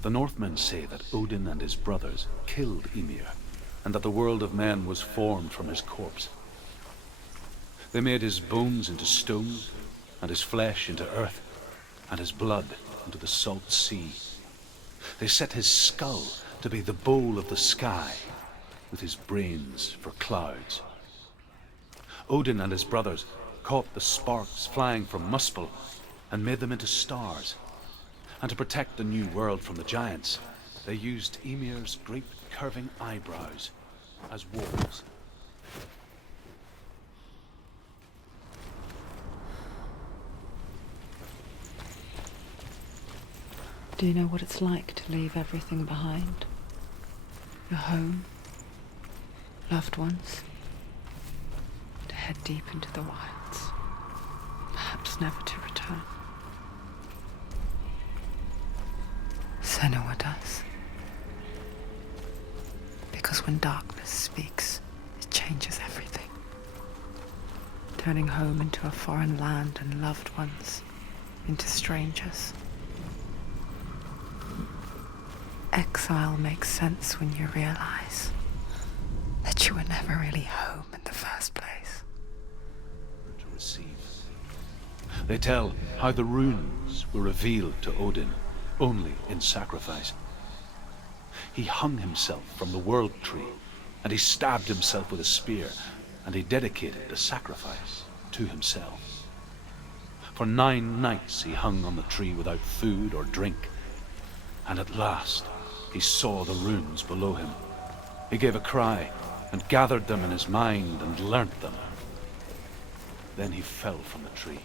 The Northmen say that Odin and his brothers killed Ymir, and that the world of men was formed from his corpse. They made his bones into stone, and his flesh into earth, and his blood into the salt sea. They set his skull to be the bowl of the sky, with his brains for clouds. Odin and his brothers caught the sparks flying from Muspel and made them into stars. And to protect the new world from the giants, they used Ymir's great curving eyebrows as walls. Do you know what it's like to leave everything behind? Your home, loved ones, to head deep into the wilds, perhaps never to return. Senua does. Because when darkness speaks, it changes everything. Turning home into a foreign land and loved ones into strangers. Exile makes sense when you realize that you were never really home in the first place. To receive. They tell how the runes were revealed to Odin only in sacrifice. He hung himself from the world tree, and he stabbed himself with a spear, and he dedicated the sacrifice to himself. For 9 nights he hung on the tree without food or drink, and at last he saw the runes below him. He gave a cry and gathered them in his mind and learnt them. Then he fell from the tree.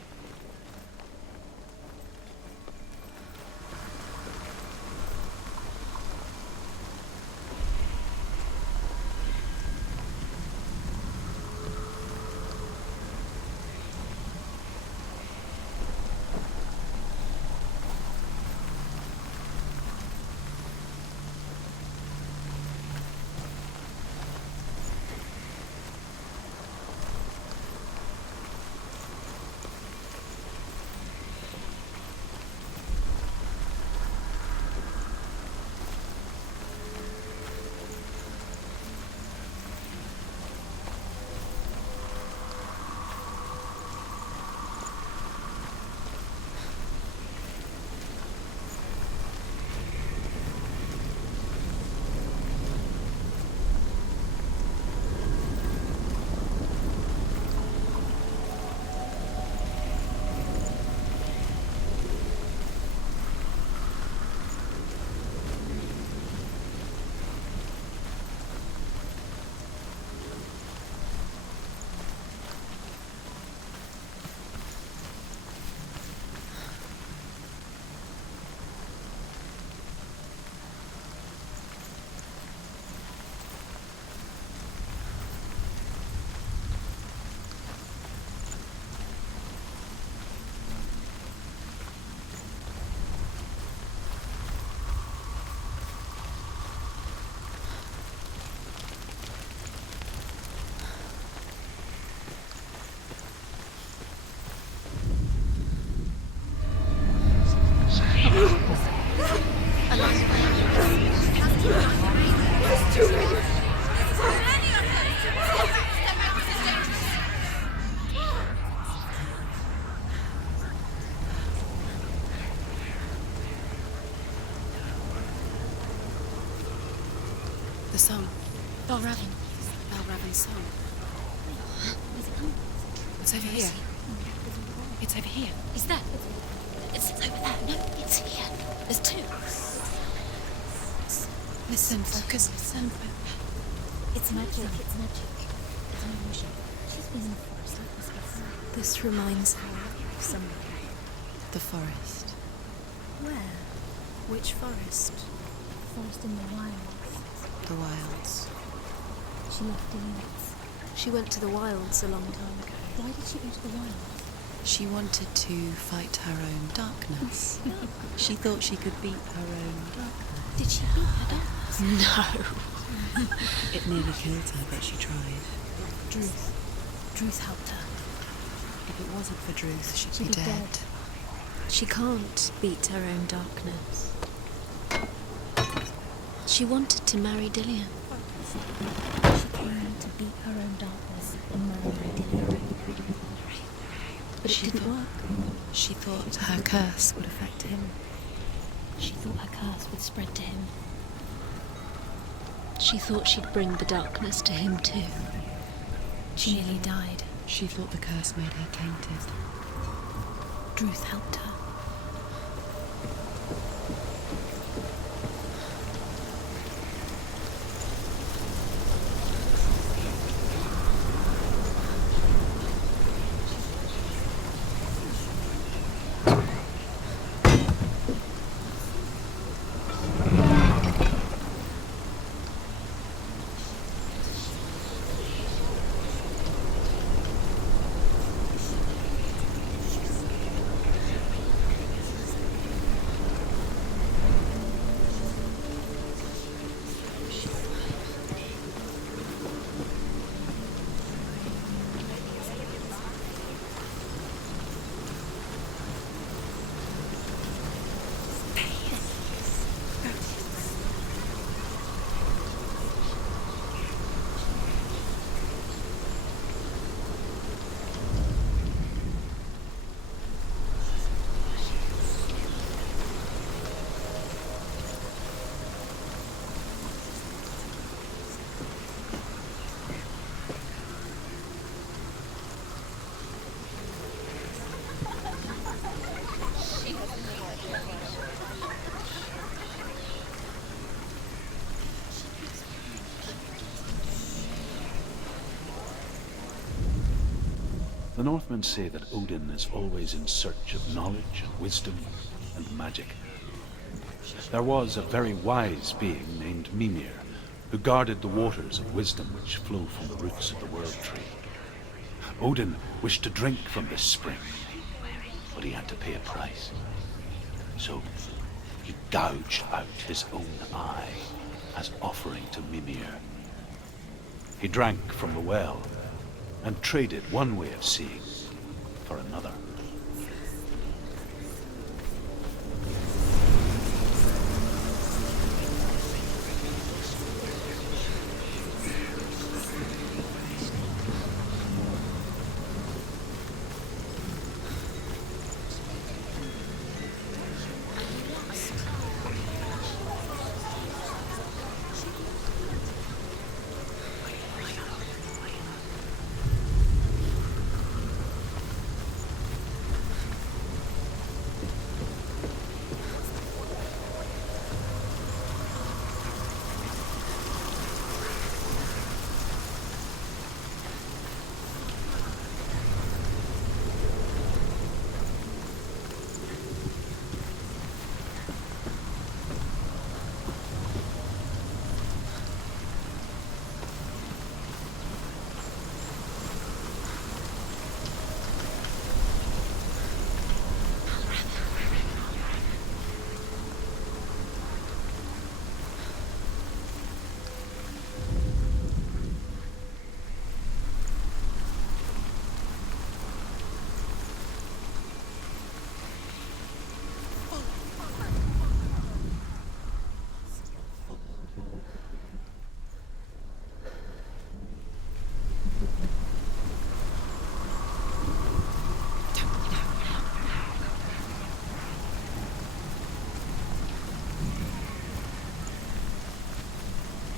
The song. Balravin. Balravin's song. Where's it coming from? It's over here. It's over here. Is that? It's over there. No, it's here. There's 2. Listen, focus, listen. It's magic. It's magic. It's an illusion. She's been in the forest like this before. This reminds her of somewhere. The forest. Where? Which forest? Forest in the wilds. The wilds. She left Deline's. She went to the wilds a long time ago. Why did she go to the wilds? She wanted to fight her own darkness. She thought she could beat her own darkness. Did she beat her darkness? No. It nearly killed her, but she tried. Druth helped her. If it wasn't for Druth, she'd She'd be be dead. dead. She can't beat her own darkness. She wanted to marry Dillian. She came to beat her own darkness and marry Dillian. But it didn't work. She thought her curse would affect him. She thought her curse would spread to him. She thought she'd bring the darkness to him too. She nearly died. She thought the curse made her tainted. Druth helped her. The Northmen say that Odin is always in search of knowledge and wisdom and magic. There was a very wise being named Mimir, who guarded the waters of wisdom which flow from the roots of the World Tree. Odin wished to drink from this spring, but he had to pay a price. So he gouged out his own eye as offering to Mimir. He drank from the well and traded one way of seeing for another.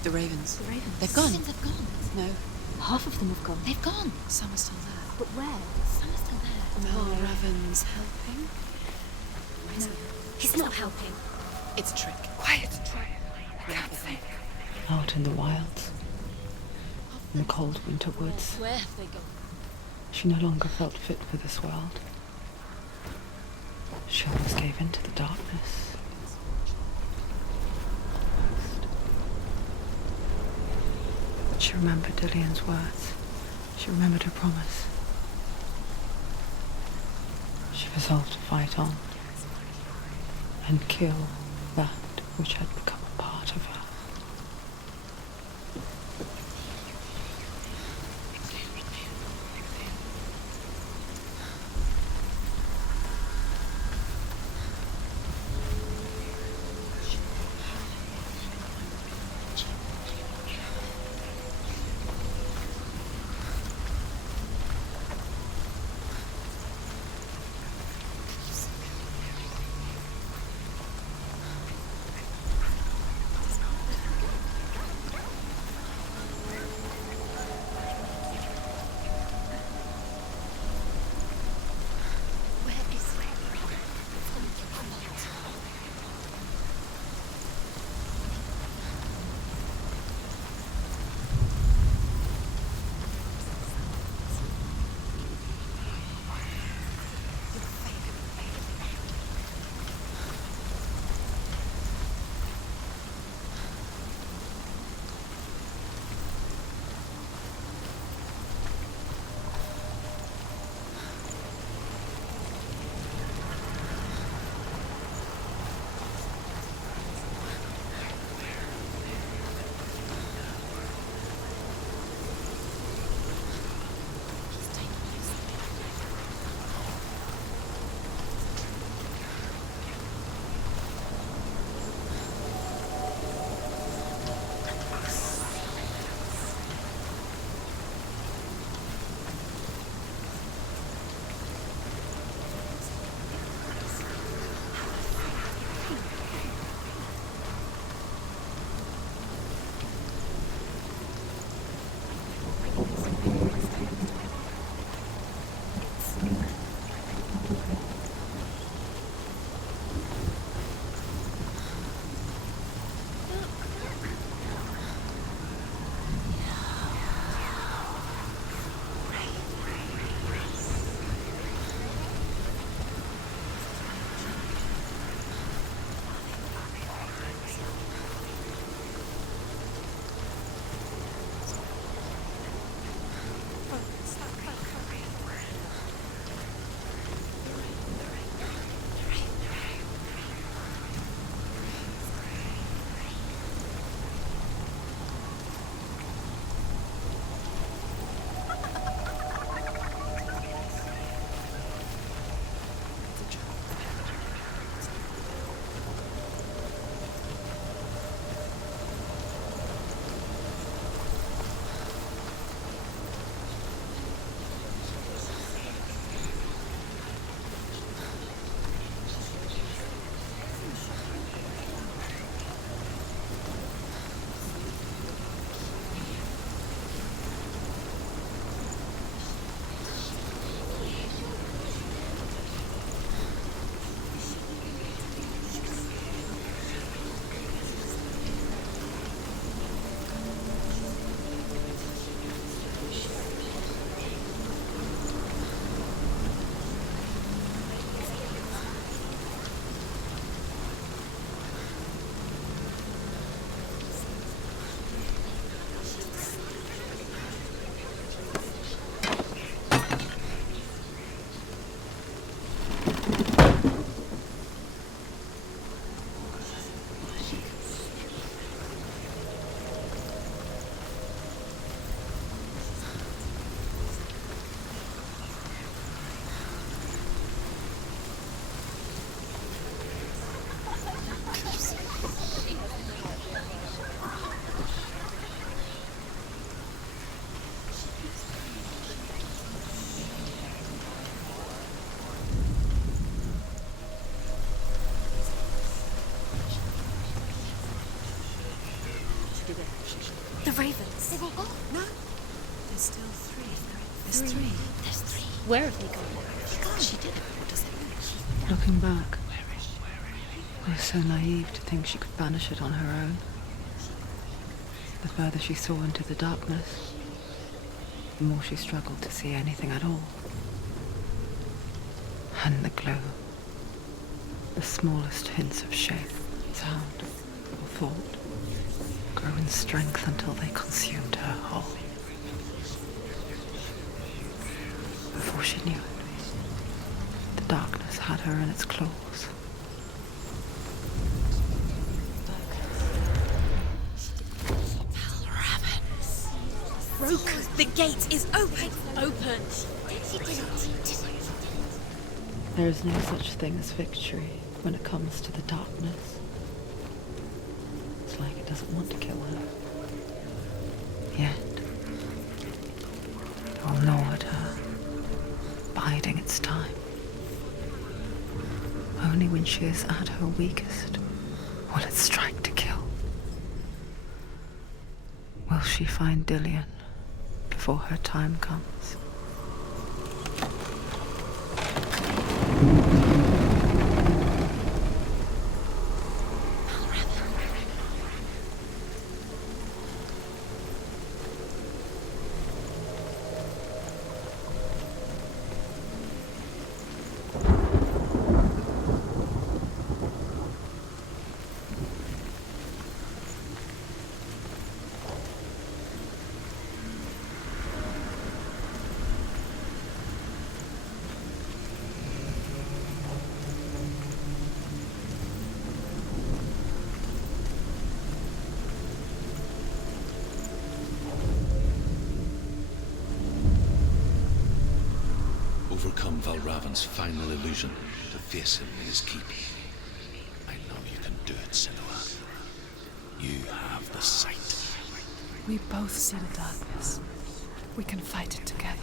The ravens. The ravens. They've gone. They've gone. No, Half of them have gone. they've gone. Some are still there. But where? Some are still there. Val Raven's helping. No, he's not helping. It's a trick. Quiet. I can't think. Out in the wilds, in the cold winter woods, Where have they gone? she no longer felt fit for this world. She almost gave in to the darkness. She remembered Dillian's words. She remembered her promise. She resolved to fight on and kill that which had become a part of her. The ravens. They've all gone. No. There's still three. There's Three. three. There's three. Where have they gone? She did it. What does it mean? Looking back, I was so naive to think she could banish it on her own. The further she saw into the darkness, the more she struggled to see anything at all. And the glow, the smallest hints of shape, sound, or thought, grew in strength until they consumed her whole. Before she knew it, the darkness had her in its claws. Broke. The gate is open. Open. There is no such thing as victory when it comes to the darkness. It's like it doesn't want to kill her. Yet, it will gnaw at her, biding its time. Only when she is at her weakest will it strike to kill. Will she find Dillian before her time comes? Overcome Valravan's final illusion to face him in his keep. I know you can do it, Senua. You have the sight. We both see the darkness. We can fight it together.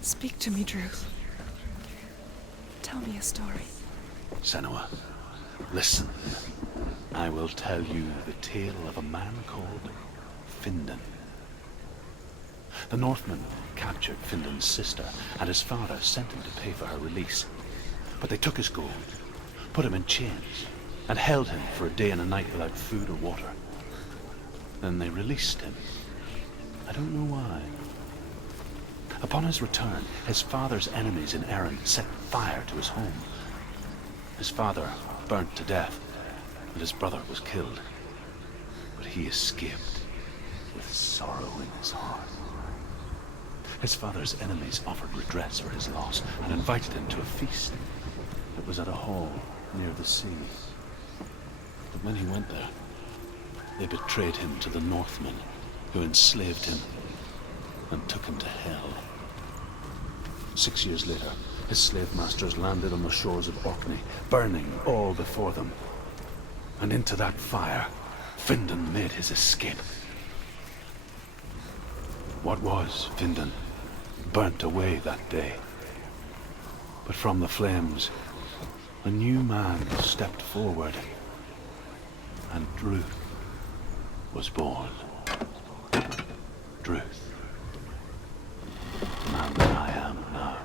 Speak to me, Druth. Tell me a story. Senua, listen. I will tell you the tale of a man called Findan. The Northmen captured Findan's sister, and his father sent him to pay for her release. But they took his gold, put him in chains, and held him for a day and a night without food or water. Then they released him. I don't know why. Upon his return, his father's enemies in Erin set fire to his home. His father burnt to death, and his brother was killed. But he escaped with sorrow in his heart. His father's enemies offered redress for his loss and invited him to a feast. It was at a hall near the sea. But when he went there, they betrayed him to the Northmen, who enslaved him and took him to hell. 6 years later, his slave masters landed on the shores of Orkney, burning all before them. And into that fire, Findan made his escape. What was Findan burnt away that day. But from the flames, a new man stepped forward, and Druth was born. Druth, the man that I am now.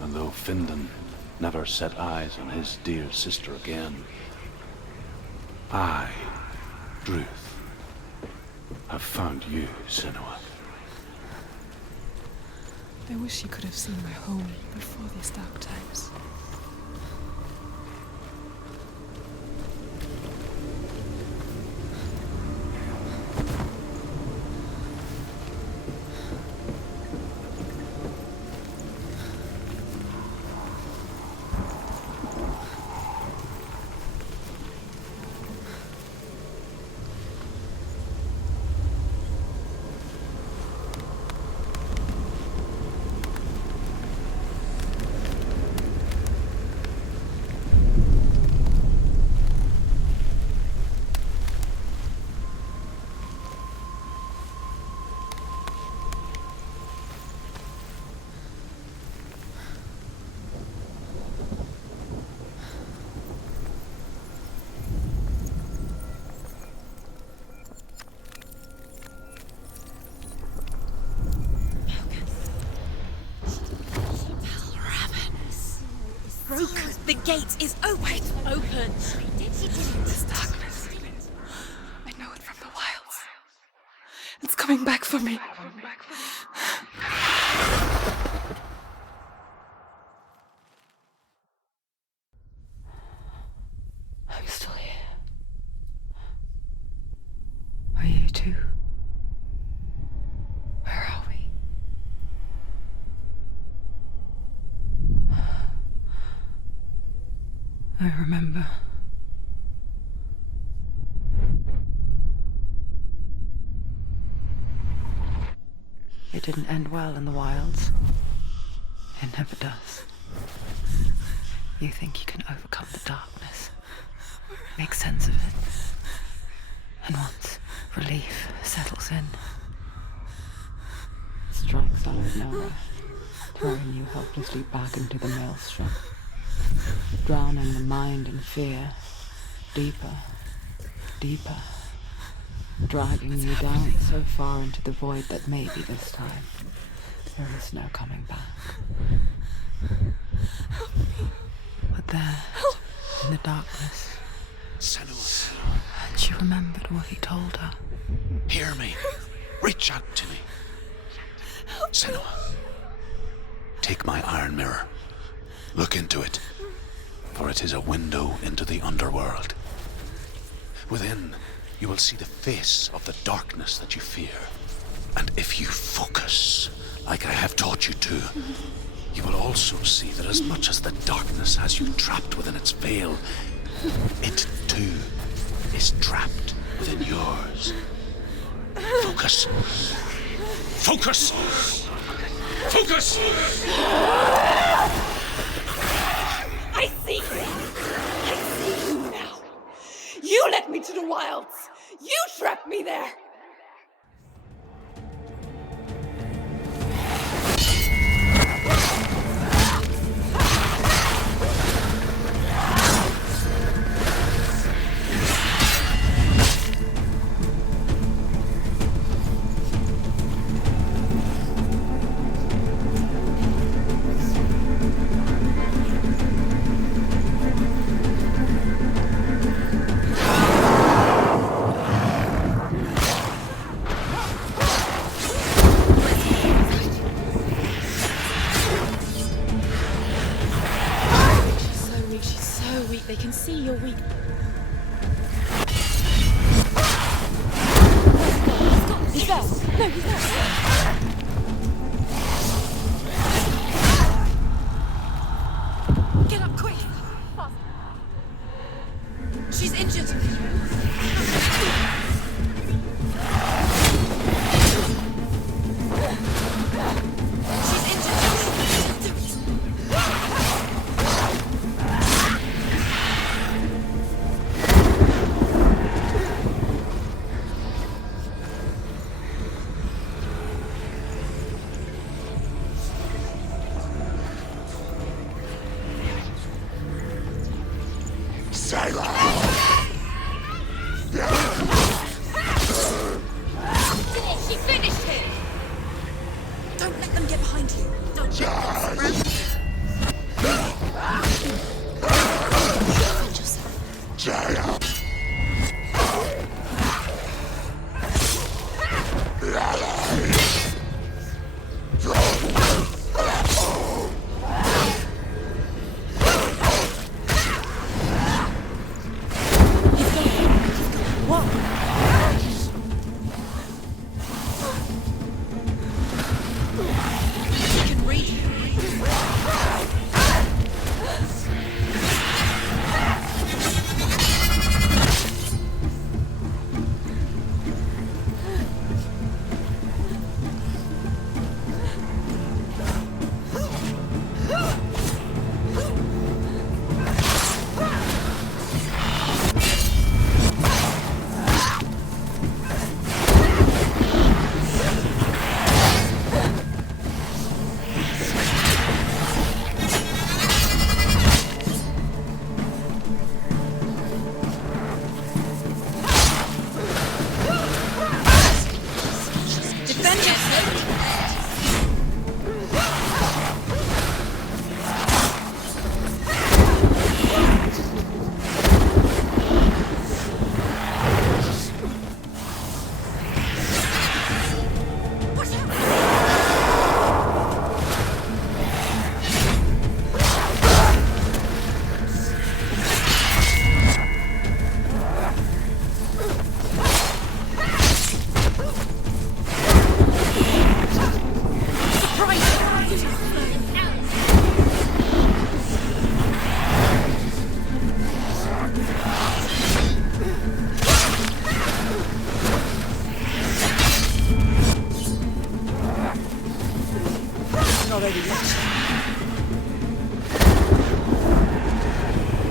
And though Findan never set eyes on his dear sister again, I, Druth, have found you, Senua. I wish you could have seen my home before these dark times. The gate is open. Open. This darkness. I know it from the wilds. It's coming back for me. I'm still here. Are you too? Where are we? I remember. It didn't end well in the wilds. It never does. You think you can overcome the darkness, make sense of it, and once relief settles in, it strikes out of nowhere, throwing you helplessly back into the maelstrom, drowning the mind in fear, deeper, deeper, dragging you down so far into the void that maybe this time there is no coming back. But there, in the darkness, Senua, and she remembered what he told her. hear me. Reach out to me. Senua, take my iron mirror. Look into it, for it is a window into the underworld. Within, you will see the face of the darkness that you fear. And if you focus, like I have taught you to, you will also see that as much as the darkness has you trapped within its veil, it too is trapped within yours. Focus. Focus! Focus! I see you! I see you now! You led me to the wilds! You trapped me there! there. No, he's there. Get up quick! She's injured! She finished him. Don't let them get behind you! Don't let them surround you! Defend yourself. She can read you. Defend yourself! Watch out!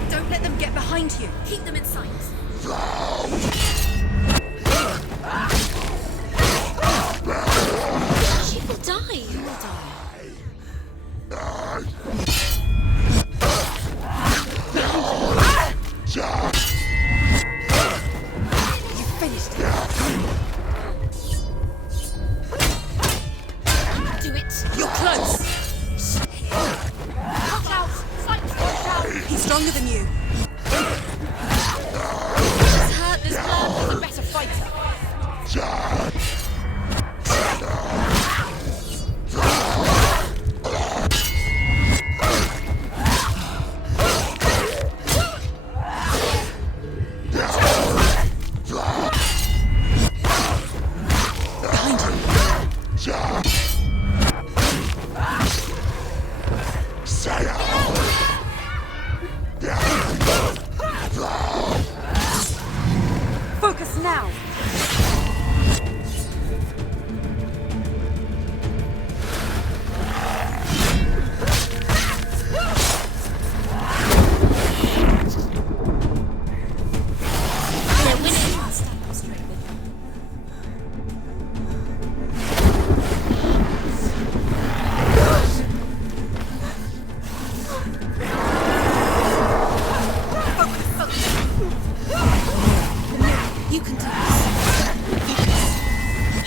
Don't let them get behind you. Keep them in sight. She will die. You will die. You finished it. Do it. You're close. Watch out. Sight, watch out. He's stronger than you. He's hurt. There's blood. He's a better fighter. Behind him. Focus now. They're winning. Stand up straight with them. You can do this.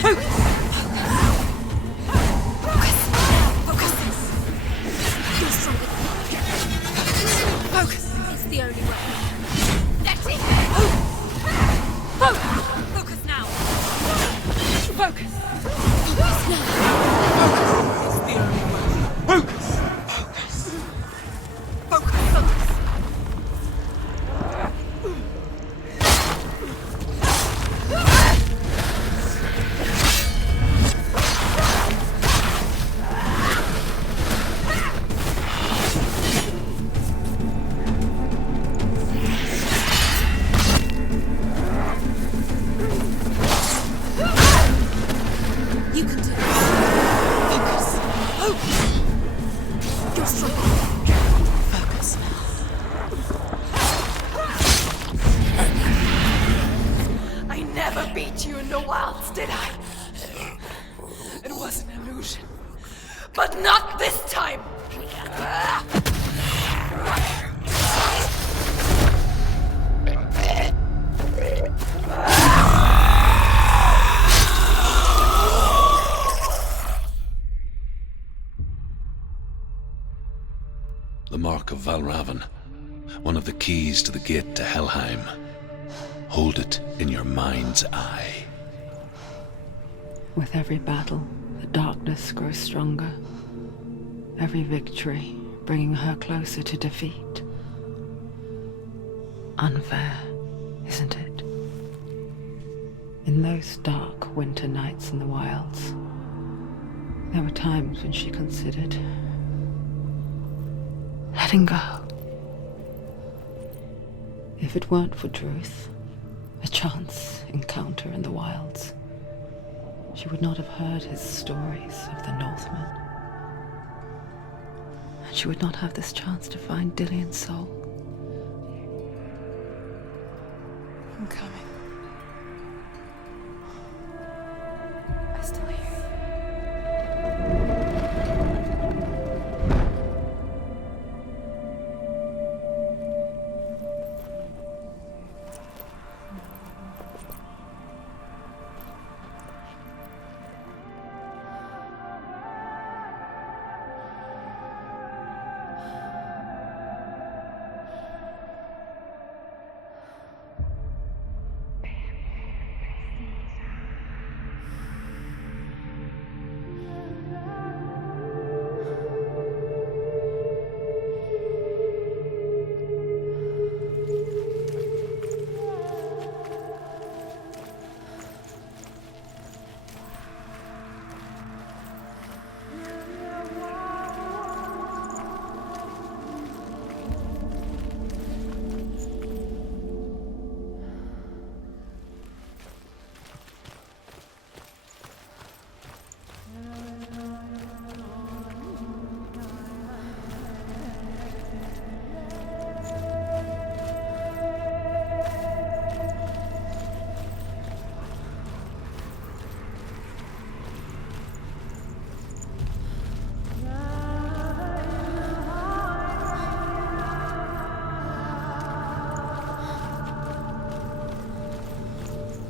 Focus. Focus. You're stronger than me. Focus. It's the only way. That's it. Focus. Focus now. Focus. Focus now. It's the only way. Focus. Focus. to you in the wilds, did I? It was an illusion. But not this time! The mark of Valravan, one of the keys to the gate to Helheim. Hold it in your mind's eye. With every battle, the darkness grows stronger. Every victory bringing her closer to defeat. Unfair, isn't it? In those dark winter nights in the wilds, there were times when she considered letting go. If it weren't for Druth, a chance encounter in the wilds, she would not have heard his stories of the Northmen. And she would not have this chance to find Dillion's soul. I'm coming. I still hear you.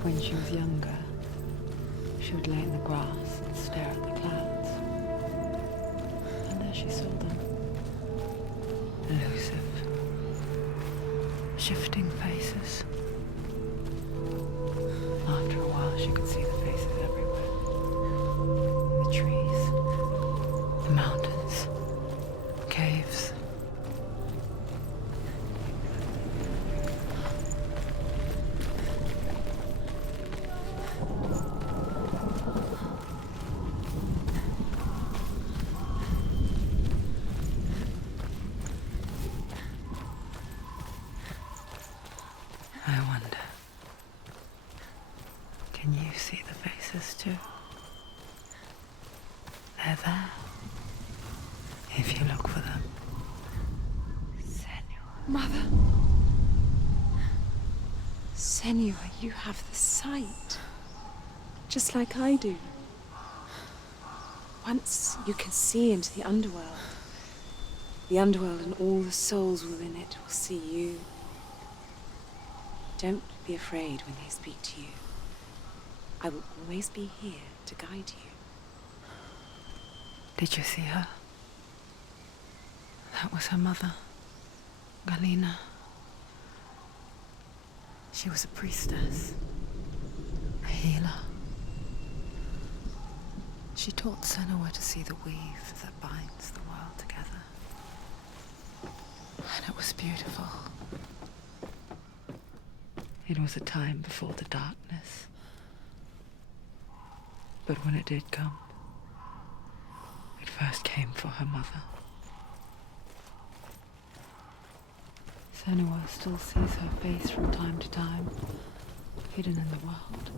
When she was younger, she would lay in the grass and stare at the clouds. And there she saw them. Elusive, shifting faces. After a while, she could see the faces everywhere. The trees, the mountains, caves. I wonder, can you see the faces too? They're there, if you look for them. Senua. Mother. Senua, you have the sight. Just like I do. Once you can see into the underworld and all the souls within it will see you. Don't be afraid when they speak to you. I will always be here to guide you. Did you see her? That was her mother, Galina. She was a priestess, a healer. She taught Senua to see the weave that binds the world together. And it was beautiful. It was a time before the darkness. But when it did come, it first came for her mother. Senua still sees her face from time to time, hidden in the world.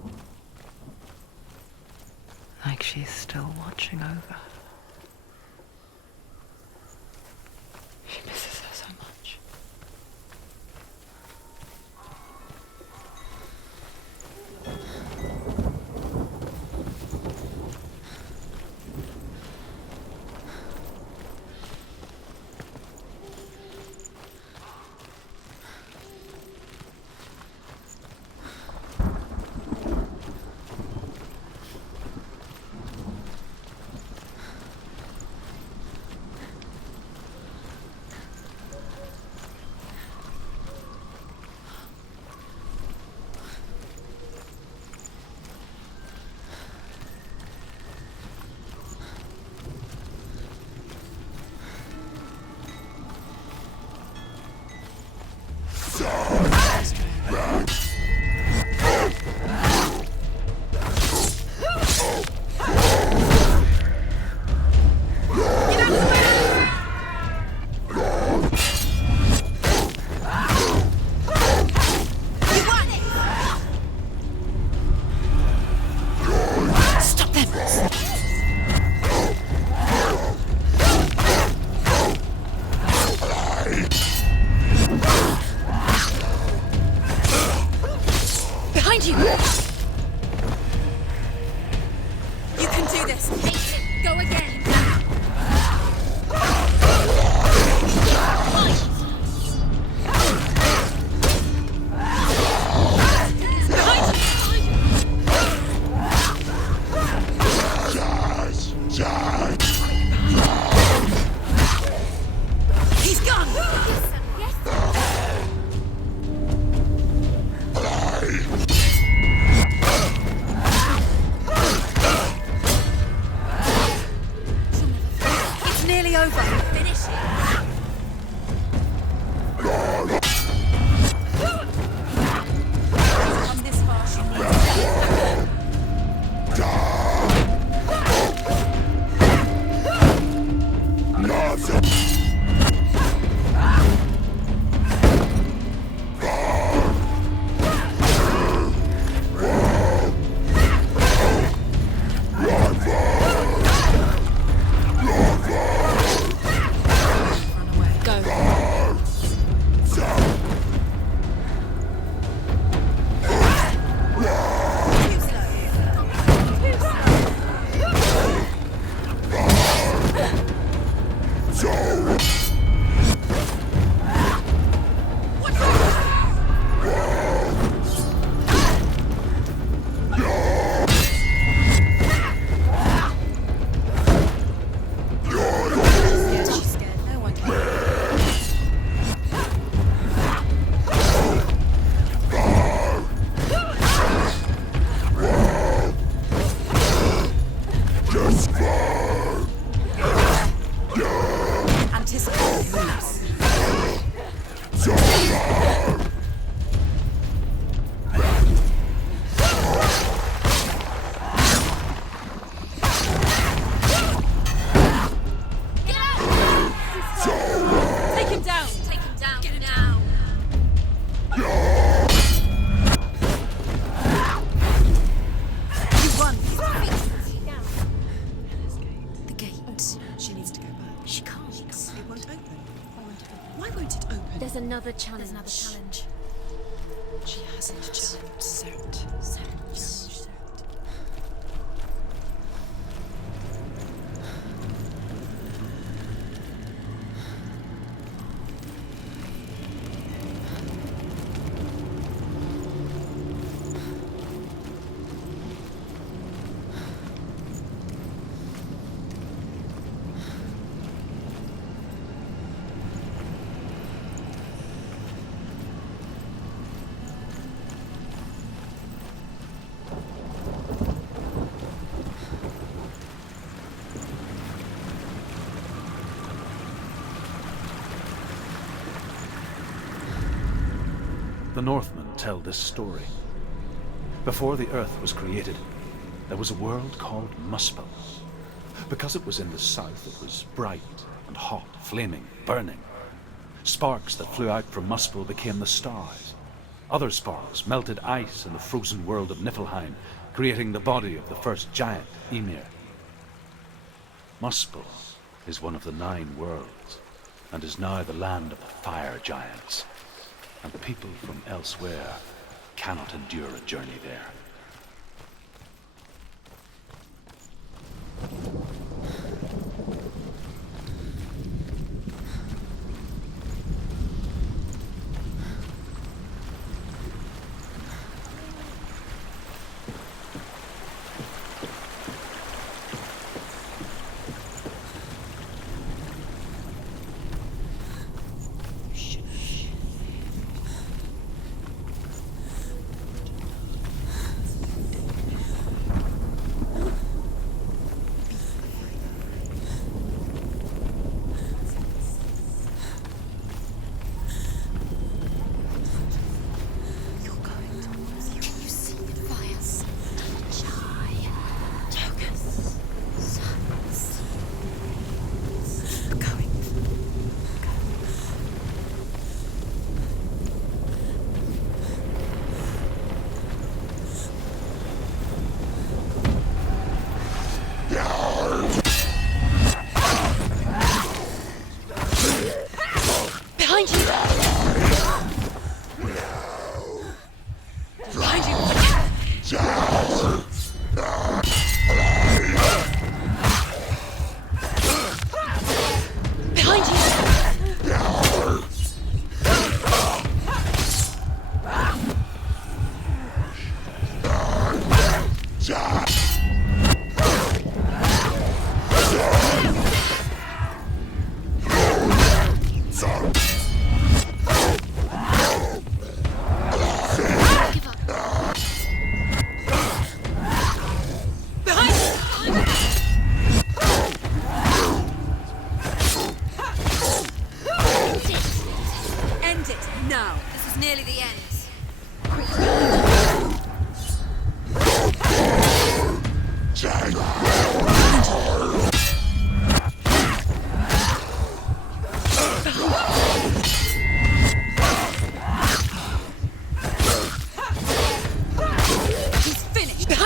Like she's still watching over her. She misses her so much. you! You can do this! Hate it. Go again. He's gone! Yes. It's nearly over. Finish it. Come this far, she needs to. Go. She's scared. No one can. Anticipate moves. Take him down! Take him down now. You won! Down. The gate. She needs to go back. She can't. It won't open. Why won't it open? There's another challenge. She hasn't challenged Cert. The Northmen tell this story. Before the Earth was created, there was a world called Muspel. Because it was in the south, it was bright and hot, flaming, burning. Sparks that flew out from Muspel became the stars. Other sparks melted ice in the frozen world of Niflheim, creating the body of the first giant, Ymir. Muspel is one of the 9 worlds, and is now the land of the fire giants. And the people from elsewhere cannot endure a journey there.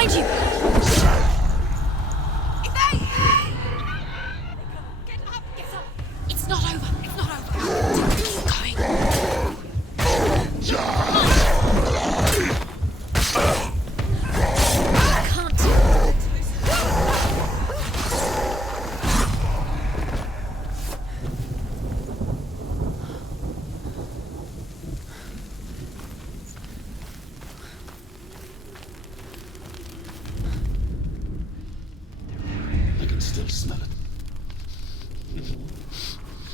Behind you! Get up! Get up! It's not over! It's not over! Keep going! I can't. I can still smell it.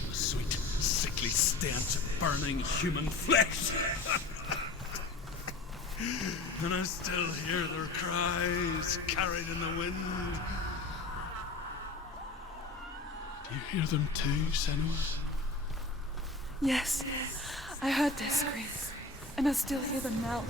The sweet, sickly stench of burning human flesh. And I still hear their cries carried in the wind. Do you hear them too, Senua? Yes, I heard their screams, and I still hear them now.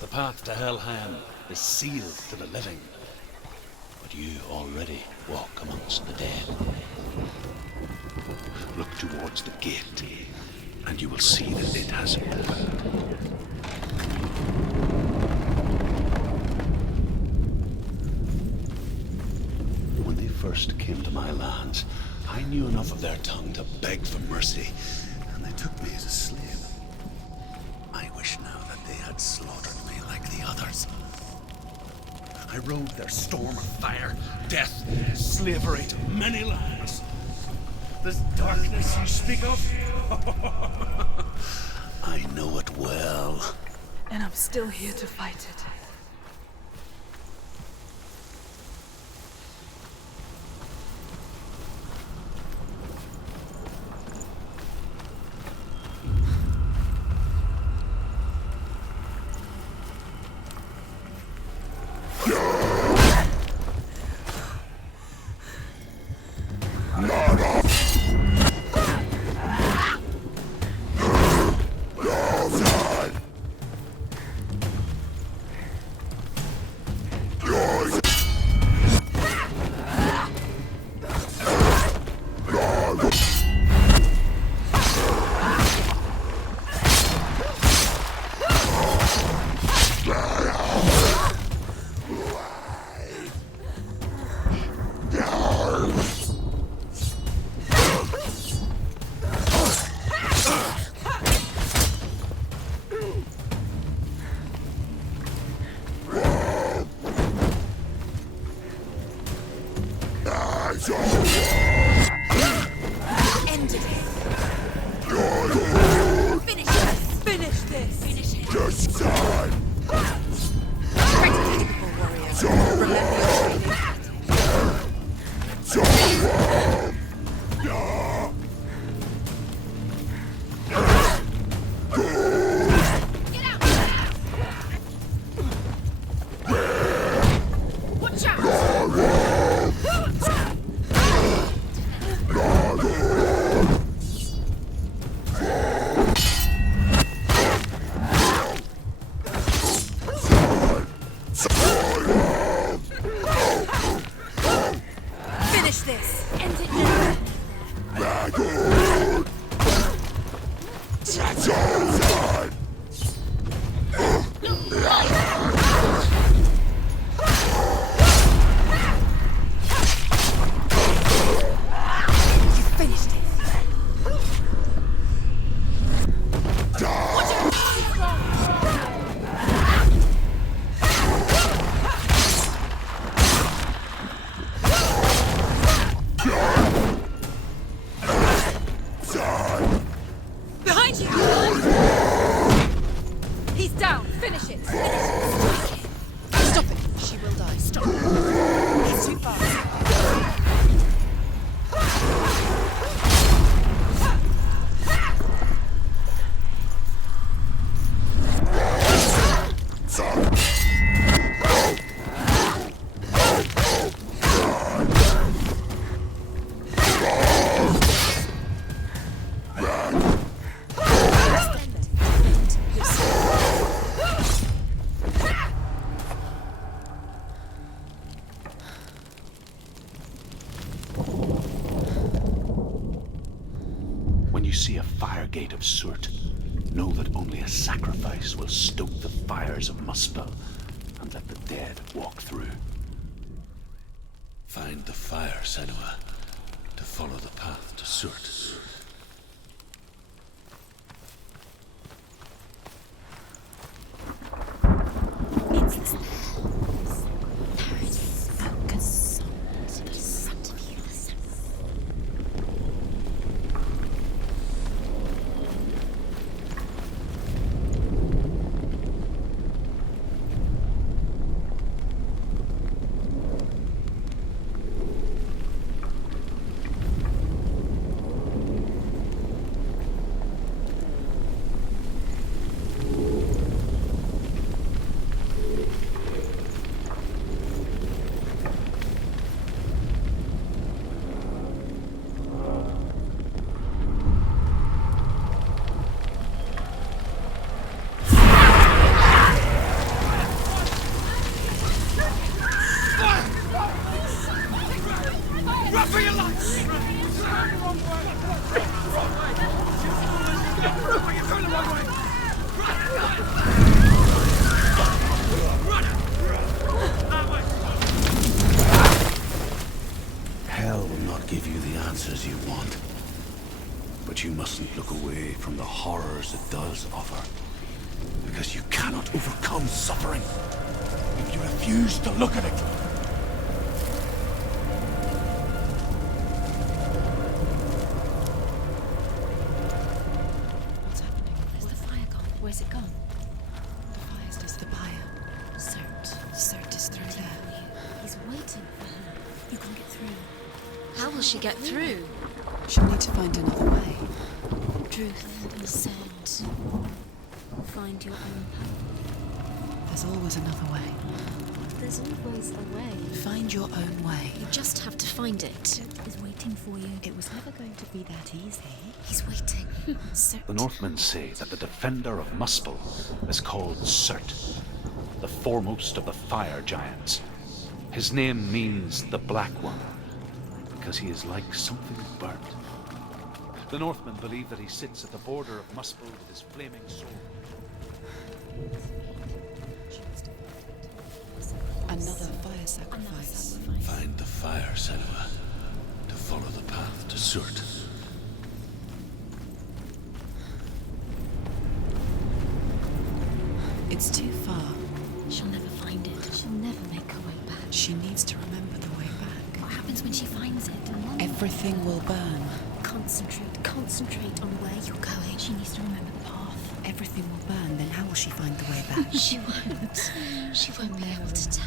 The path to Helheim is sealed to the living, but you already walk amongst the dead. Look towards the gate, and you will see that it has opened. When they first came to my lands, I knew enough of their tongue to beg for mercy, and they took me as a slave. I wish now that they had slaughtered me like the others. I rode their storm of fire, death, slavery to many lands. This darkness you speak of? I know it well. And I'm still here to fight it. you see a fire gate of Surt, know that only a sacrifice will stoke the fires of Muspel and let the dead walk through. Find the fire, Senua, to follow the path to Surt. It's this. There is focus on the front of you. Hell will not give you the answers you want. But you mustn't look away from the horrors it does offer. Because you cannot overcome suffering if you refuse to look at it. What's happening? Where's the fire gone? Where's it gone? The fire's just the pyre. Surt is through there. He's waiting for her. You can get through. How will she get through? She'll need to find another way. Truth is said. Find your own path. There's always another way. There's always a way. Find your own way. You just have to find it. Surt is waiting for you. It was never going to be that easy. He's waiting. Surt. The Northmen say that the defender of Muspel is called Surt, the foremost of the fire giants. His name means the Black One, because he is like something burnt. The Northmen believe that he sits at the border of Muspel with his flaming sword. Another fire sacrifice. Find the fire, Senua, to follow the path to Surt. It's too far. She'll never find it. She'll never make her way back. She needs to remember the way back. What happens when she finds it? Everything will burn. Concentrate on where you're going. She needs to remember the path. Everything will burn, then how will she find the way back? She won't. She won't be able to tell.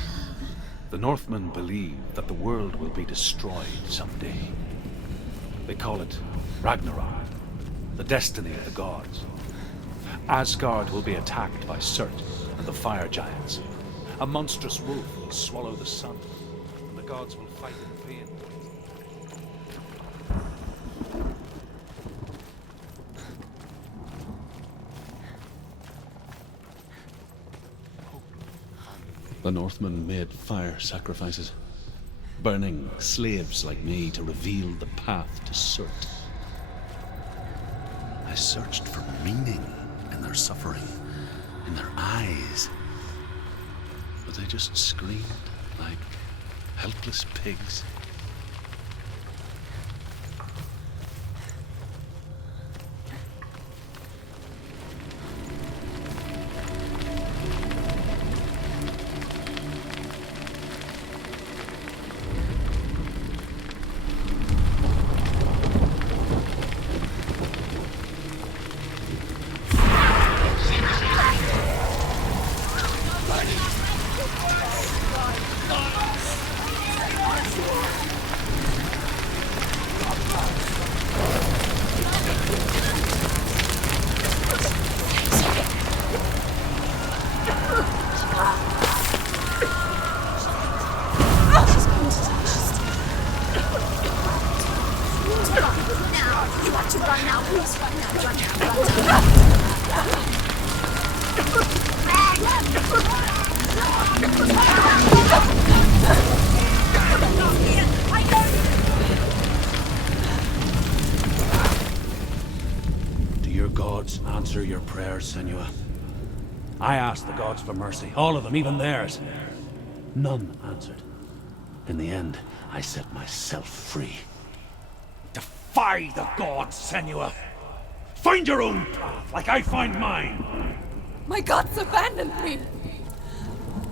The Northmen believe that the world will be destroyed someday. They call it Ragnarok, the destiny of the gods. Asgard will be attacked by Surt and the fire giants. A monstrous wolf will swallow the sun, and the gods will fight in vain. The Northmen made fire sacrifices, burning slaves like me to reveal the path to Surt. I searched for meaning in their suffering, in their eyes, but they just screamed like helpless pigs. gods answer your prayers, Senua. I asked the gods for mercy, all of them, even theirs. None answered. In the end, I set myself free. Defy the gods, Senua! Find your own path, like I find mine! My gods abandoned me.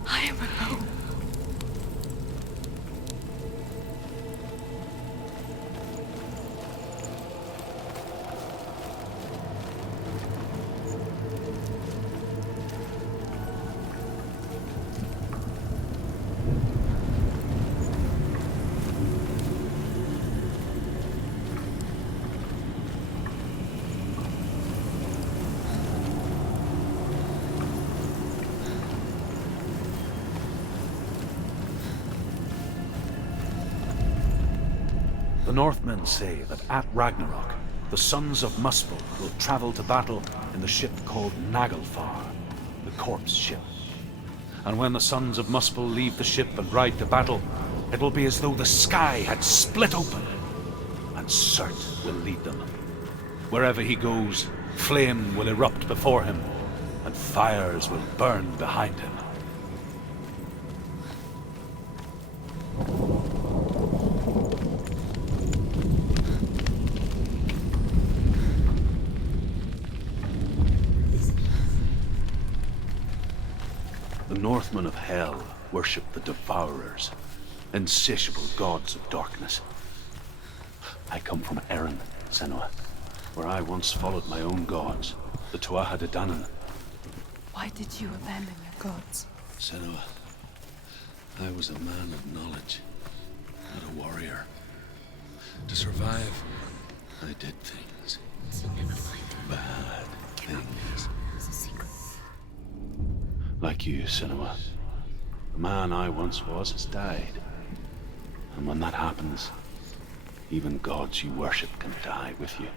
I am alone. The Northmen say that at Ragnarok, the sons of Muspel will travel to battle in the ship called Naglfar, the corpse ship. And when the sons of Muspel leave the ship and ride to battle, it will be as though the sky had split open, and Surt will lead them. Wherever he goes, flame will erupt before him, and fires will burn behind him. The Northmen of Hell worship the Devourers, insatiable gods of darkness. I come from Erin, Senua, where I once followed my own gods, the Tuatha De Danann. Why did you abandon your gods? Senua, I was a man of knowledge, not a warrior. To survive, I did things. Bad things. Like you, Senua. The man I once was has died. And when that happens, even gods you worship can die with you.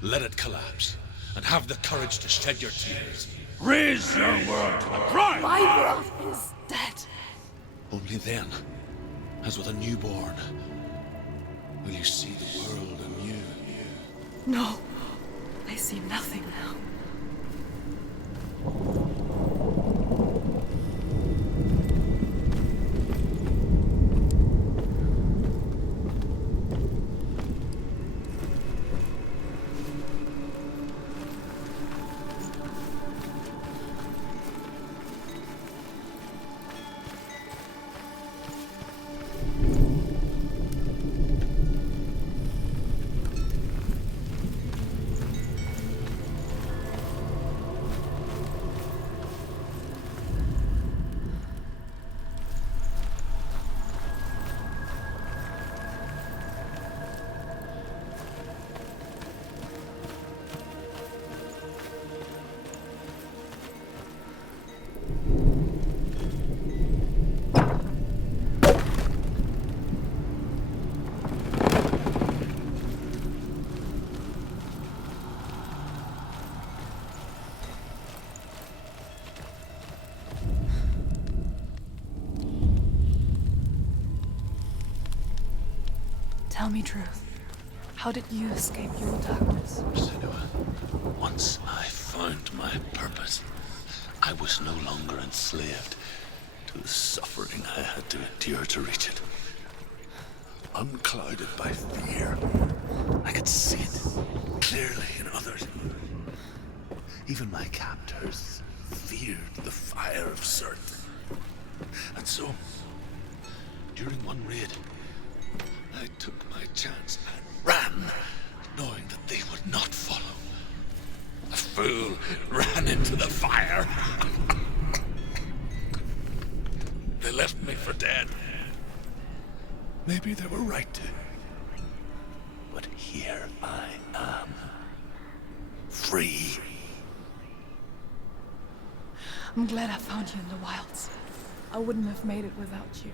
Let it collapse, and have the courage to shed your tears. Raise your world to the prime! My world is dead. Only then, as with a newborn, will you see the world anew. No, I see nothing now. Tell me truth. How did you escape your darkness? Senua, once I found my purpose, I was no longer enslaved to the suffering I had to endure to reach it. Unclouded by fear, I could see it clearly in others. Even my captors feared the fire of Surt. And so, during one raid, I took my chance and ran, knowing that they would not follow. A fool ran into the fire. They left me for dead. Maybe they were right to. But here I am. Free. I'm glad I found you in the wilds. I wouldn't have made it without you.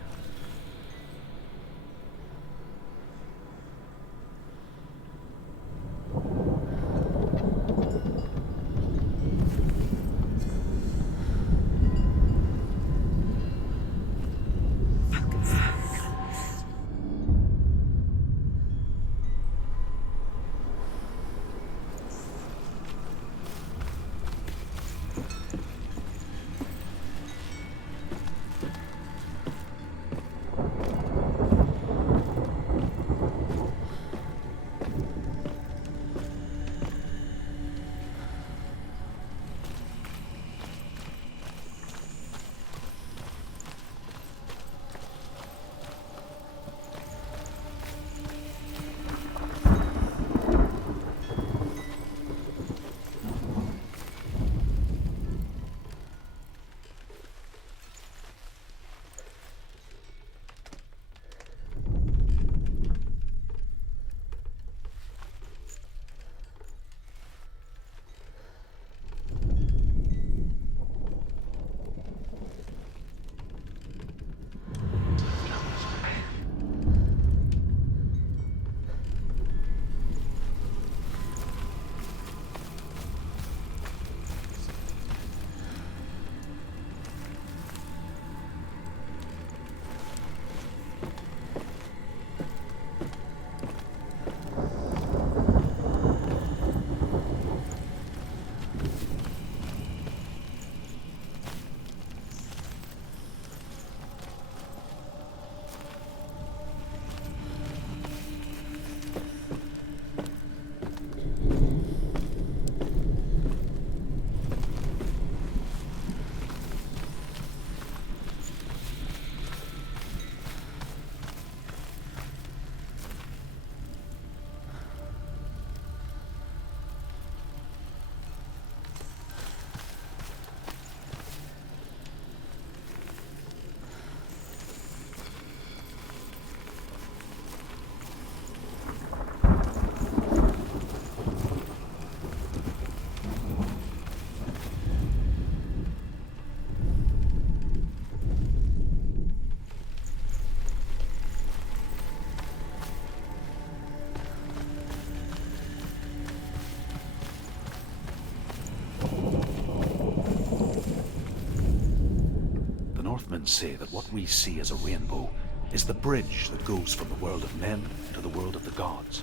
Northmen say that what we see as a rainbow is the bridge that goes from the world of men to the world of the gods.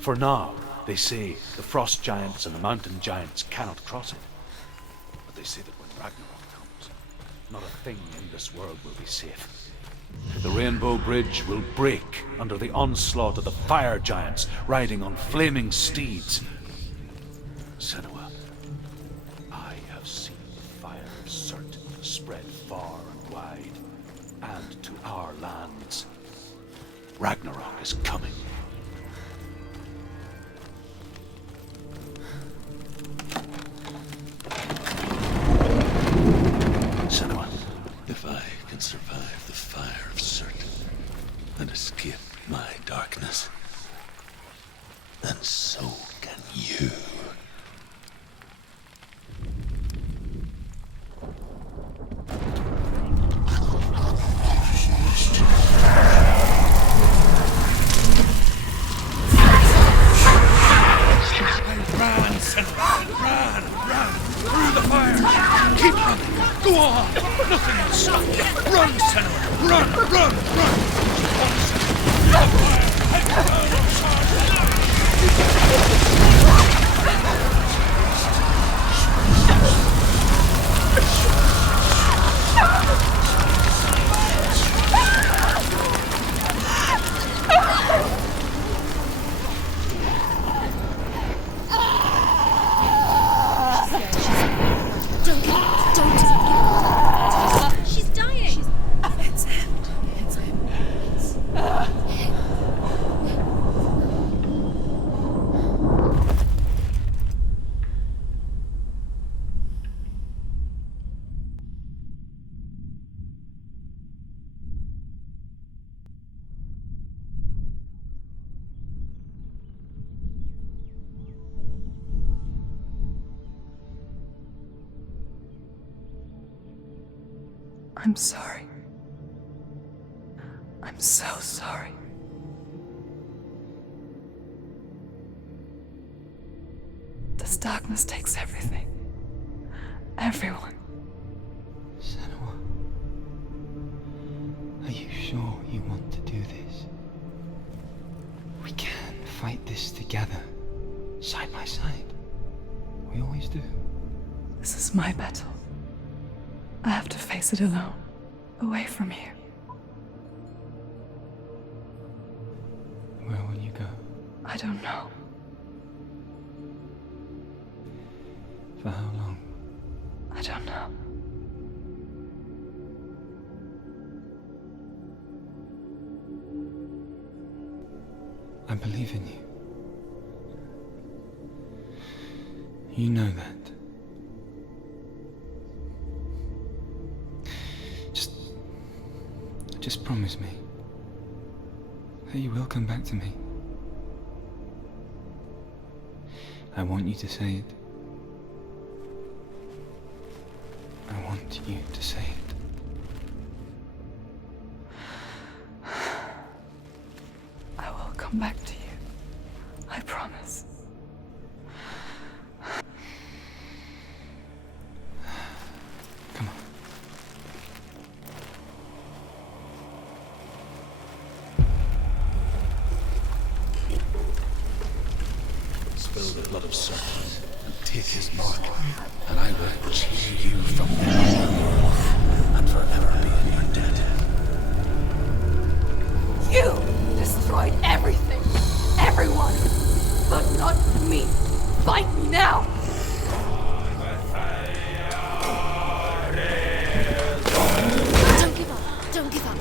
For now, they say, the frost giants and the mountain giants cannot cross it. But they say that when Ragnarok comes, not a thing in this world will be safe. The rainbow bridge will break under the onslaught of the fire giants riding on flaming steeds. Senua, I have seen the fire of Surt spread far and wide, and to our lands. Ragnarok is coming. Senua, If I can survive the fire of Surt and escape my darkness, then so can you. Run through the fire. Keep running. Go on. Nothing will stop you. Run, Senua. Run. Don't I'm sorry. I'm so sorry. This darkness takes everything. Everyone. Senua, are you sure you want to do this? We can fight this together, side by side. We always do. This is my battle. I have to face it alone, away from you. Where will you go? I don't know. For how long? I don't know. I believe in you. You know that. Just promise me that you will come back to me. I want you to say it. I want you to say it. I will come back to you. I promise. Come on. Spill the blood of serpents and take his mark, and I will cheer you from now and forever be in your debt. You destroyed everything, everyone, but not me. Fight me now! Don't give up. Don't give up.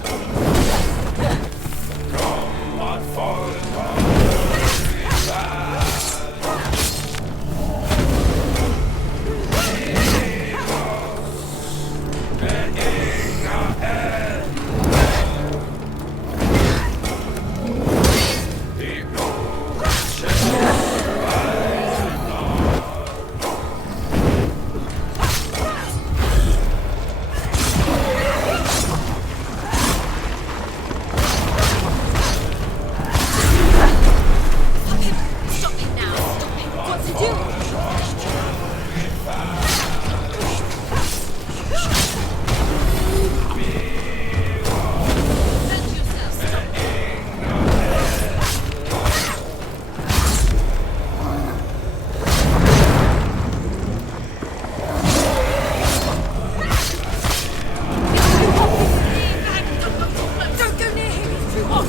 Stop it now. Stop it. What's he doing? Defend yourself. Stop it. Don't go near him. He's too hot.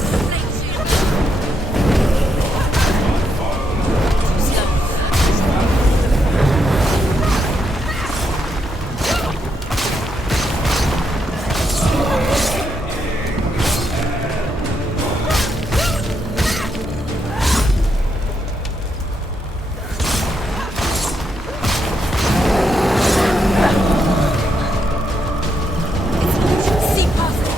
See past it.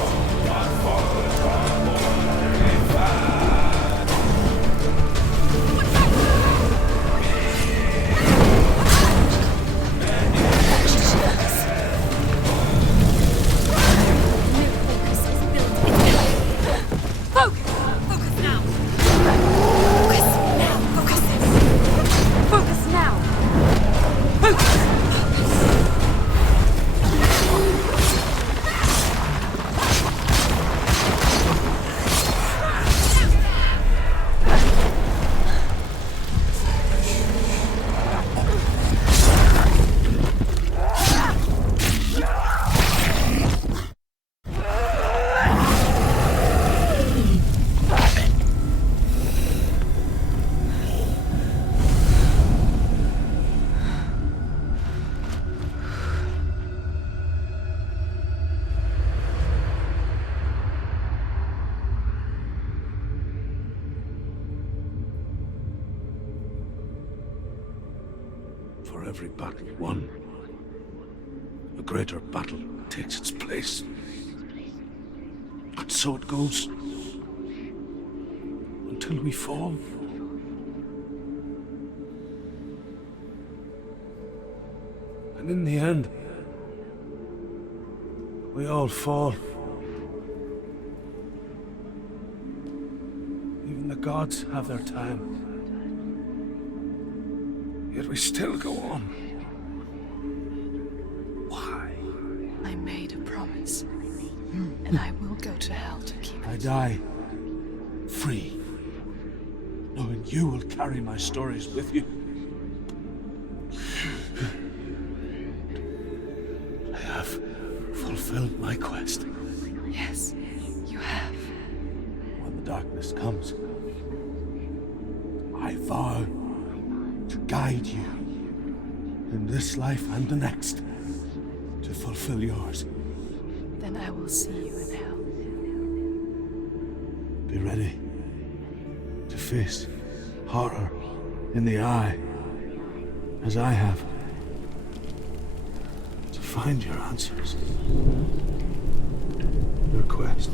Focus! Focus now! Focus now! Focus! Focus now! Focus! For every battle won, a greater battle takes its place. And so it goes. Until we fall. And in the end, We all fall. Even the gods have their time. Yet we still go on. Why? I made a promise, and I will go to hell to keep it. I die free, knowing you will carry my stories with you. I have fulfilled my quest. Yes, you have. When the darkness comes, I vow to guide you in this life and the next to fulfill yours. Then I will see you in hell. Be ready to face horror in the eye, as I have. To find your answers. Your quest